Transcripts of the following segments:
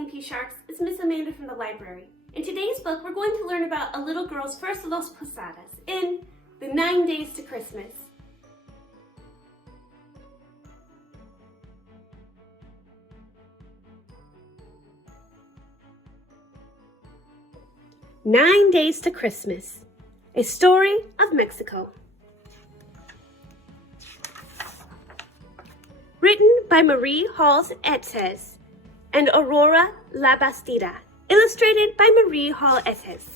CMP Sharks, it's Miss Amanda from the library. In today's book, we're going to learn about a little girl's first Las Posadas in the 9 Days to Christmas. "9 Days to Christmas, a story of Mexico." Written by Marie Halls Etes and Aurora Labastida. Illustrated by Marie Hall Etes.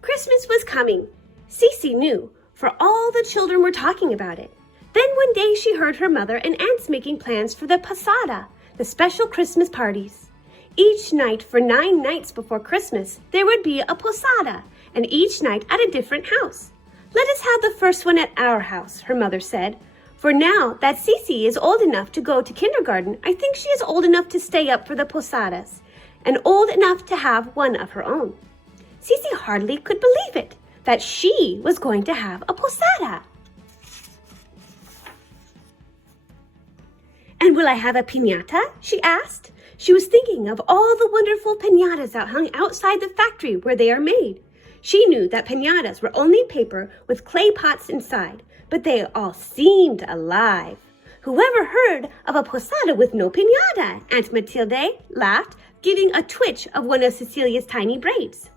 Christmas was coming. Ceci knew, for all the children were talking about it. Then one day she heard her mother and aunts making plans for the posada, the special Christmas parties. Each night for 9 nights before Christmas, there would be a posada, and each night at a different house. "Let us have the first one at our house," her mother said. "For now that Ceci is old enough to go to kindergarten, I think she is old enough to stay up for the posadas, and old enough to have one of her own." Ceci hardly could believe it, that she was going to have a posada. "And will I have a piñata?" she asked. She was thinking of all the wonderful piñatas that hung outside the factory where they are made. She knew that piñatas were only paper with clay pots inside, but they all seemed alive. "Whoever heard of a posada with no piñata?" Aunt Matilde laughed, giving a twitch of one of Cecilia's tiny braids.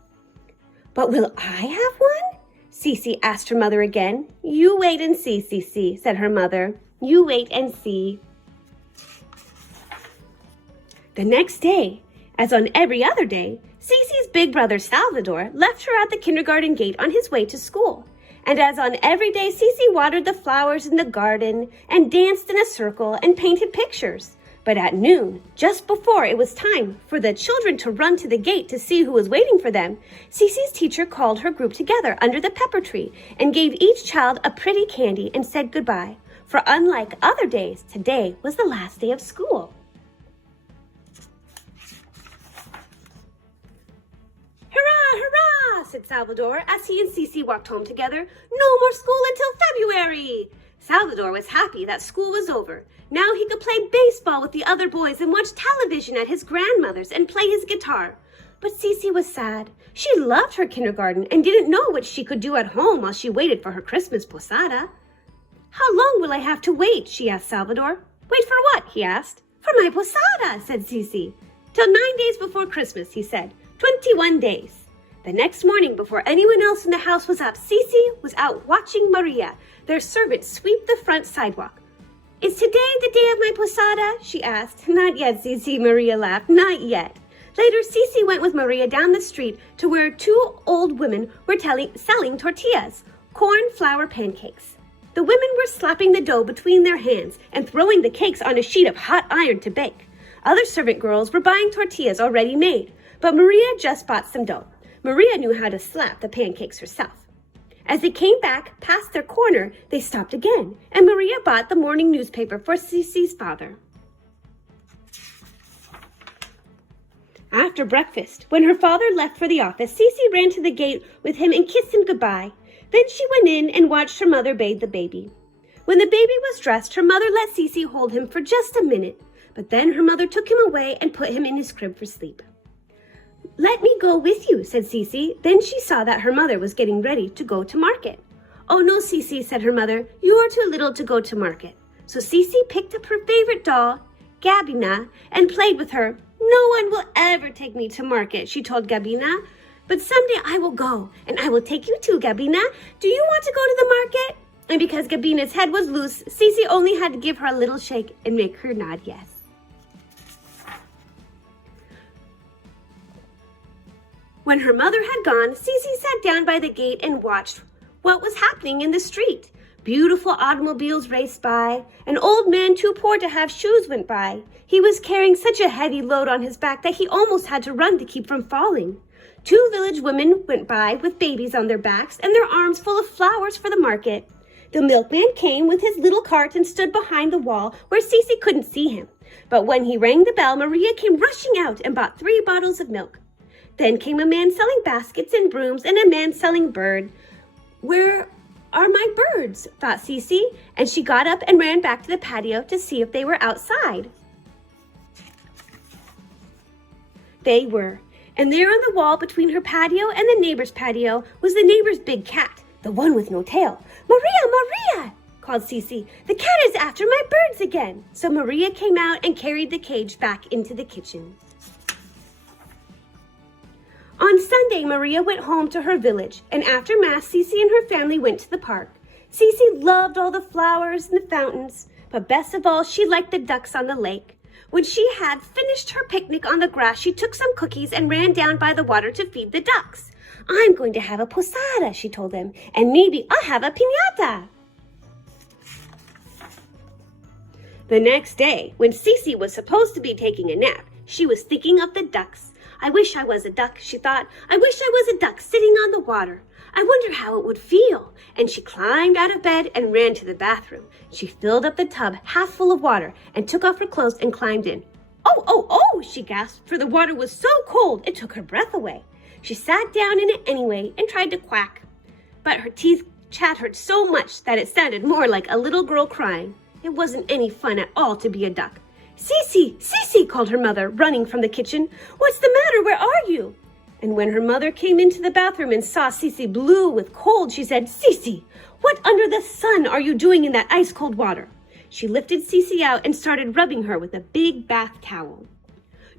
"But will I have one?" Ceci asked her mother again. "You wait and see, Ceci," said her mother. "You wait and see." The next day, as on every other day, Ceci's big brother Salvador left her at the kindergarten gate on his way to school. And as on every day, Ceci watered the flowers in the garden and danced in a circle and painted pictures. But at noon, just before it was time for the children to run to the gate to see who was waiting for them, Ceci's teacher called her group together under the pepper tree and gave each child a pretty candy and said goodbye. For unlike other days, today was the last day of school. "Hurrah, hurrah," said Salvador as he and Ceci walked home together. "No more school until February." Salvador was happy that school was over. Now he could play baseball with the other boys and watch television at his grandmother's and play his guitar. But Ceci was sad. She loved her kindergarten and didn't know what she could do at home while she waited for her Christmas posada. "How long will I have to wait?" she asked Salvador. "Wait for what?" he asked. "For my posada," said Ceci. "Till 9 days before Christmas," he said. 21 days. The next morning, before anyone else in the house was up, Ceci was out watching Maria, their servant, sweep the front sidewalk. "Is today the day of my posada?" she asked. "Not yet, Ceci," Maria laughed. "Not yet." Later, Ceci went with Maria down the street to where 2 old women were selling tortillas, corn flour pancakes. The women were slapping the dough between their hands and throwing the cakes on a sheet of hot iron to bake. Other servant girls were buying tortillas already made, but Maria just bought some dough. Maria knew how to slap the pancakes herself. As they came back past their corner, they stopped again, and Maria bought the morning newspaper for Ceci's father. After breakfast, when her father left for the office, Ceci ran to the gate with him and kissed him goodbye. Then she went in and watched her mother bathe the baby. When the baby was dressed, her mother let Ceci hold him for just a minute, but then her mother took him away and put him in his crib for sleep. "Let me go with you," said Ceci. Then she saw that her mother was getting ready to go to market. "Oh no, Ceci," said her mother. "You are too little to go to market." So Ceci picked up her favorite doll, Gabina, and played with her. "No one will ever take me to market," she told Gabina. "But someday I will go, and I will take you too, Gabina. Do you want to go to the market?" And because Gabina's head was loose, Ceci only had to give her a little shake and make her nod yes. When her mother had gone, Ceci sat down by the gate and watched what was happening in the street. Beautiful automobiles raced by. An old man too poor to have shoes went by. He was carrying such a heavy load on his back that he almost had to run to keep from falling. 2 village women went by with babies on their backs and their arms full of flowers for the market. The milkman came with his little cart and stood behind the wall where Ceci couldn't see him. But when he rang the bell, Maria came rushing out and bought 3 bottles of milk. Then came a man selling baskets and brooms and a man selling bird. "Where are my birds?" thought Ceci, and she got up and ran back to the patio to see if they were outside. they were. And there on the wall between her patio and the neighbor's patio was the neighbor's big cat, the one with no tail. "Maria, Maria!" called Ceci. "The cat is after my birds again." So Maria came out and carried the cage back into the kitchen. On Sunday, Maria went home to her village, and after Mass, Ceci and her family went to the park. Ceci loved all the flowers and the fountains, but best of all, she liked the ducks on the lake. When she had finished her picnic on the grass, she took some cookies and ran down by the water to feed the ducks. "I'm going to have a posada," she told them, "and maybe I'll have a piñata." The next day, when Ceci was supposed to be taking a nap, she was thinking of the ducks. "I wish I was a duck," she thought. "I wish I was a duck sitting on the water. I wonder how it would feel." And she climbed out of bed and ran to the bathroom. She filled up the tub half full of water and took off her clothes and climbed in. "Oh, oh, oh," she gasped, for the water was so cold it took her breath away. She sat down in it anyway and tried to quack. But her teeth chattered so much that it sounded more like a little girl crying. It wasn't any fun at all to be a duck. "Ceci, Ceci," called her mother, running from the kitchen. "What's the matter? Where are you?" And when her mother came into the bathroom and saw Ceci blue with cold, she said, "Ceci, what under the sun are you doing in that ice-cold water?" She lifted Ceci out and started rubbing her with a big bath towel.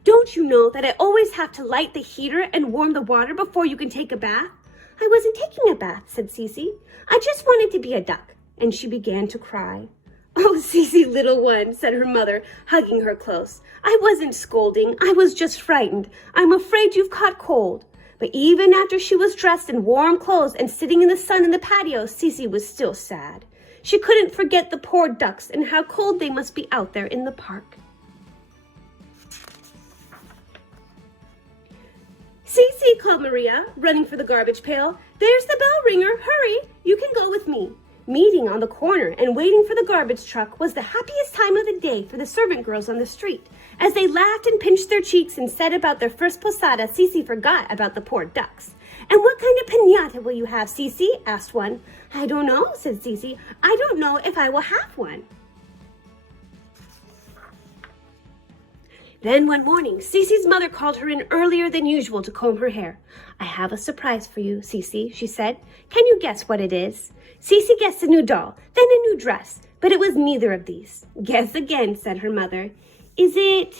"Don't you know that I always have to light the heater and warm the water before you can take a bath?" "I wasn't taking a bath," said Ceci. "I just wanted to be a duck." And she began to cry. "Oh, Ceci, little one," said her mother, hugging her close. "I wasn't scolding. I was just frightened. I'm afraid you've caught cold." But even after she was dressed in warm clothes and sitting in the sun in the patio, Ceci was still sad. She couldn't forget the poor ducks and how cold they must be out there in the park. "Ceci," called Maria, running for the garbage pail. "There's the bell ringer. Hurry, you can go with me." Meeting on the corner and waiting for the garbage truck was the happiest time of the day for the servant girls on the street. As they laughed and pinched their cheeks and said about their first posada, Ceci forgot about the poor ducks. "And what kind of piñata will you have, Ceci?" asked one. "I don't know," said Ceci. "I don't know if I will have one." Then one morning, Ceci's mother called her in earlier than usual to comb her hair. "I have a surprise for you, Ceci," she said. "Can you guess what it is?" Ceci guessed a new doll, then a new dress, but it was neither of these. "Guess again," said her mother. Is it,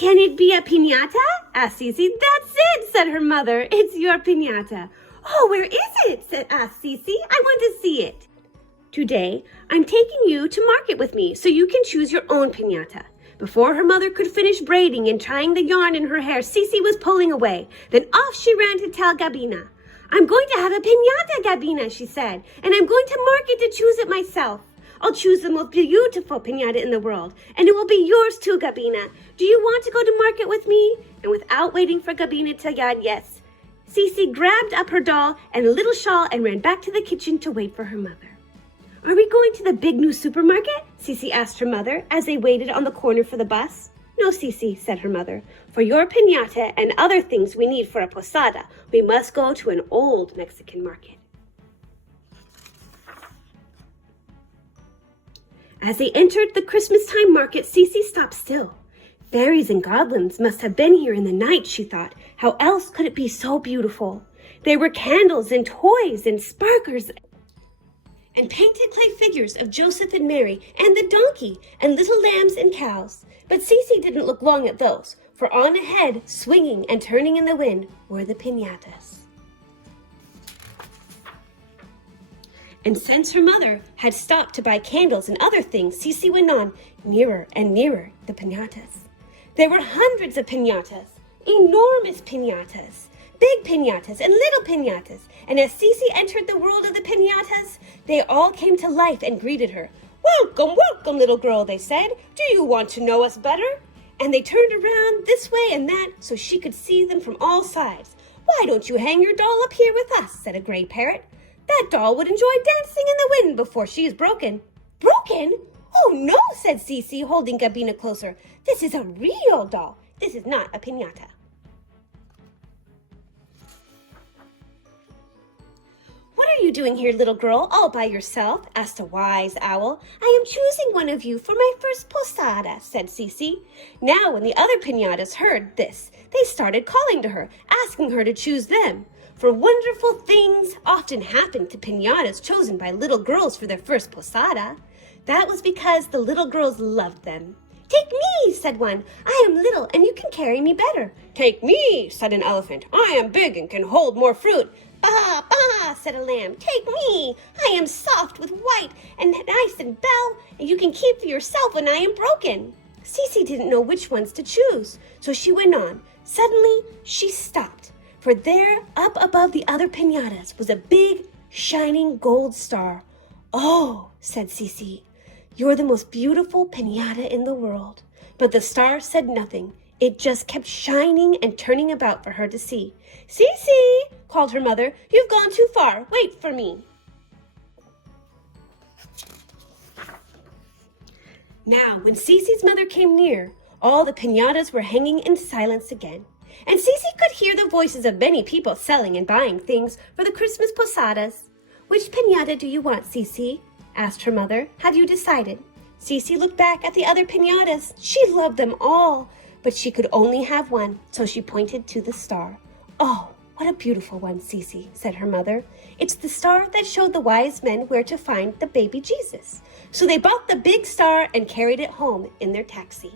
can it be a piñata?" asked Ceci. "That's it," said her mother. "It's your piñata." "Oh, where is it?" asked Ceci. "I want to see it." "Today, I'm taking you to market with me so you can choose your own piñata." Before her mother could finish braiding and tying the yarn in her hair, Ceci was pulling away. Then off she ran to tell Gabina. "I'm going to have a piñata, Gabina," she said, "and I'm going to market to choose it myself. I'll choose the most beautiful piñata in the world, and it will be yours too, Gabina. Do you want to go to market with me?" And without waiting for Gabina to add yes, Ceci grabbed up her doll and a little shawl and ran back to the kitchen to wait for her mother. "Are we going to the big new supermarket?" Ceci asked her mother as they waited on the corner for the bus. "No, Ceci," said her mother. "For your piñata and other things we need for a posada, we must go to an old Mexican market." As they entered the Christmas-time market, Ceci stopped still. Fairies and goblins must have been here in the night, she thought. How else could it be so beautiful? There were candles and toys and sparklers and painted clay figures of Joseph and Mary and the donkey and little lambs and cows. But Ceci didn't look long at those, for on ahead, swinging and turning in the wind, were the piñatas. And since her mother had stopped to buy candles and other things, Ceci went on, nearer and nearer the piñatas. There were hundreds of piñatas, enormous piñatas, big piñatas and little piñatas. And as Ceci entered the world of the piñatas, they all came to life and greeted her. "Welcome, welcome, little girl," they said. "Do you want to know us better?" And they turned around this way and that so she could see them from all sides. "Why don't you hang your doll up here with us?" said a gray parrot. "That doll would enjoy dancing in the wind before she is broken." "Broken? Oh no," said Ceci, holding Gabina closer. "This is a real doll. This is not a piñata." "What are you doing here, little girl, all by yourself?" asked a wise owl. "I am choosing one of you for my first posada," said Ceci. Now, when the other piñatas heard this, they started calling to her, asking her to choose them. For wonderful things often happened to piñatas chosen by little girls for their first posada. That was because the little girls loved them. "Take me," said one. "I am little and you can carry me better." "Take me," said an elephant. "I am big and can hold more fruit." "Bah, bah," said a lamb. "Take me. I am soft with white and nice and bell, and you can keep for yourself when I am broken." Ceci didn't know which ones to choose, so she went on. Suddenly, she stopped, for there, up above the other piñatas, was a big, shining gold star. "Oh," said Ceci, "you're the most beautiful piñata in the world." But the star said nothing. It just kept shining and turning about for her to see. "Ceci," called her mother, "you've gone too far. Wait for me." Now, when Ceci's mother came near, all the piñatas were hanging in silence again. And Ceci could hear the voices of many people selling and buying things for the Christmas posadas. "Which piñata do you want, Ceci?" asked her mother. "Have you decided?" Ceci looked back at the other piñatas. She loved them all, but she could only have one, so she pointed to the star. "Oh, what a beautiful one, Ceci," said her mother. "It's the star that showed the wise men where to find the baby Jesus." So they bought the big star and carried it home in their taxi.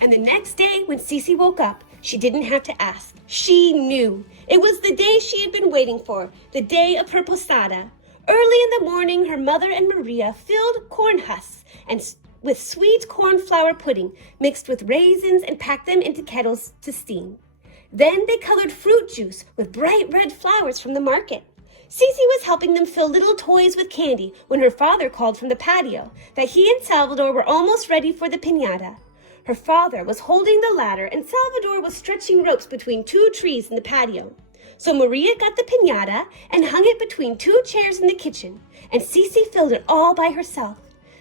And the next day, when Ceci woke up, she didn't have to ask. She knew. It was the day she had been waiting for, the day of her posada. Early in the morning, her mother and Maria filled corn husks and with sweet corn flour pudding mixed with raisins and packed them into kettles to steam. Then they colored fruit juice with bright red flowers from the market. Ceci was helping them fill little toys with candy when her father called from the patio that he and Salvador were almost ready for the piñata. Her father was holding the ladder and Salvador was stretching ropes between two trees in the patio. So Maria got the piñata and hung it between two chairs in the kitchen, and Ceci filled it all by herself.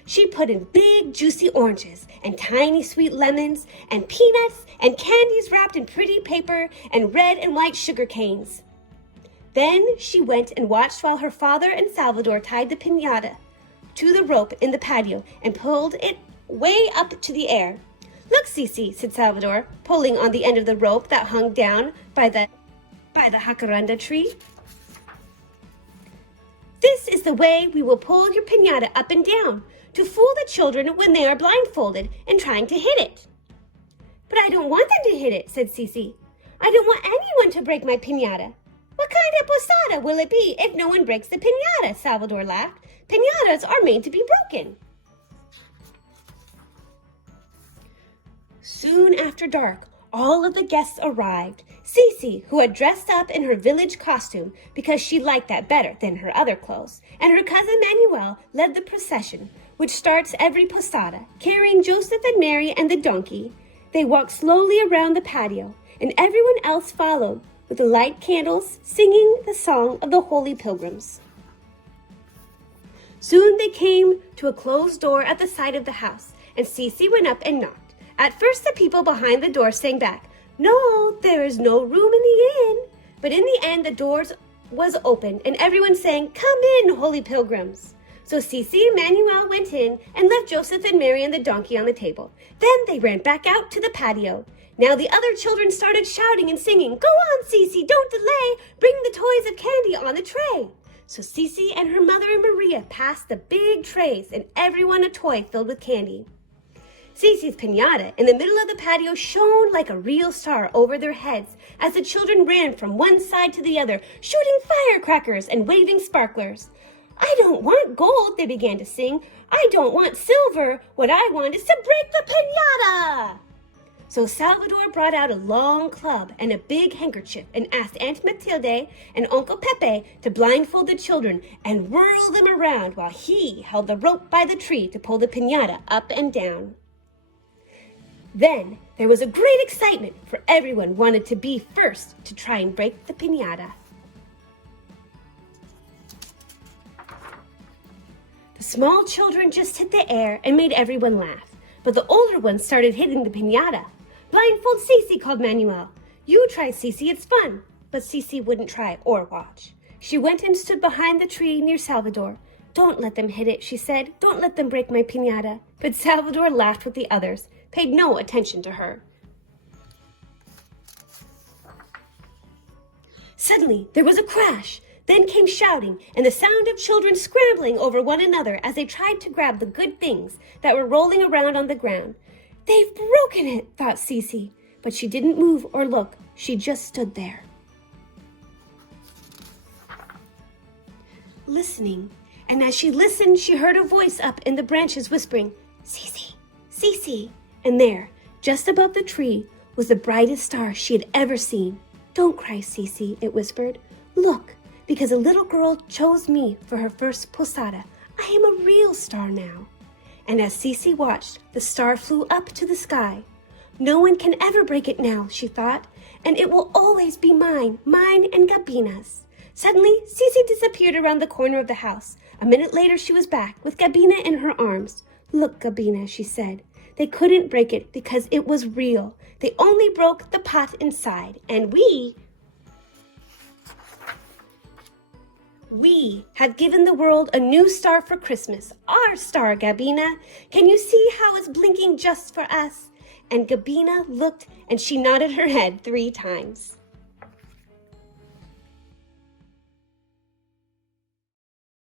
She put in big, juicy oranges and tiny sweet lemons and peanuts and candies wrapped in pretty paper and red and white sugar canes. Then she went and watched while her father and Salvador tied the piñata to the rope in the patio and pulled it way up to the air. "Look, Ceci," said Salvador, pulling on the end of the rope that hung down by the jacaranda tree. "This is the way we will pull your piñata up and down, to fool the children when they are blindfolded and trying to hit it." "But I don't want them to hit it," said Ceci. "I don't want anyone to break my piñata." "What kind of posada will it be if no one breaks the piñata?" Salvador laughed. "Piñatas are made to be broken." Soon after dark, all of the guests arrived. Ceci, who had dressed up in her village costume because she liked that better than her other clothes, and her cousin Manuel led the procession, which starts every posada, carrying Joseph and Mary and the donkey. They walked slowly around the patio, and everyone else followed with the light candles, singing the song of the Holy Pilgrims. Soon they came to a closed door at the side of the house, and Ceci went up and knocked. At first the people behind the door sang back, "No, there is no room in the inn." But in the end the doors was opened and everyone sang, "Come in, holy pilgrims." So Ceci and Manuel went in and left Joseph and Mary and the donkey on the table. Then they ran back out to the patio. Now the other children started shouting and singing, "Go on, Ceci, don't delay. Bring the toys of candy on the tray." So Ceci and her mother and Maria passed the big trays and everyone a toy filled with candy. Ceci's piñata in the middle of the patio shone like a real star over their heads as the children ran from one side to the other, shooting firecrackers and waving sparklers. "I don't want gold," they began to sing. "I don't want silver. What I want is to break the piñata." So Salvador brought out a long club and a big handkerchief and asked Aunt Matilde and Uncle Pepe to blindfold the children and whirl them around while he held the rope by the tree to pull the piñata up and down. Then there was a great excitement, for everyone wanted to be first to try and break the piñata. The small children just hit the air and made everyone laugh, but the older ones started hitting the piñata. "Blindfold Ceci," called Manuel. "You try, Ceci, it's fun." but Ceci wouldn't try or watch. She went and stood behind the tree near Salvador. "Don't let them hit it," she said. "Don't let them break my piñata." But Salvador laughed with the others, paid no attention to her. Suddenly, there was a crash. Then came shouting and the sound of children scrambling over one another as they tried to grab the good things that were rolling around on the ground. "They've broken it," thought Ceci, but she didn't move or look. She just stood there, listening. And as she listened, she heard a voice up in the branches whispering, "Ceci, Ceci." And there, just above the tree, was the brightest star she had ever seen. "Don't cry, Ceci," it whispered. "Look, because a little girl chose me for her first posada. I am a real star now." And as Ceci watched, the star flew up to the sky. "No one can ever break it now," she thought, "and it will always be mine and Gabina's." Suddenly, Ceci disappeared around the corner of the house. A minute later, she was back with Gabina in her arms. "Look, Gabina," she said. "They couldn't break it because it was real. They only broke the pot inside, and we have given the world a new star for Christmas. Our star, Gabina. Can you see how it's blinking just for us?" And Gabina looked, and she nodded her head 3 times.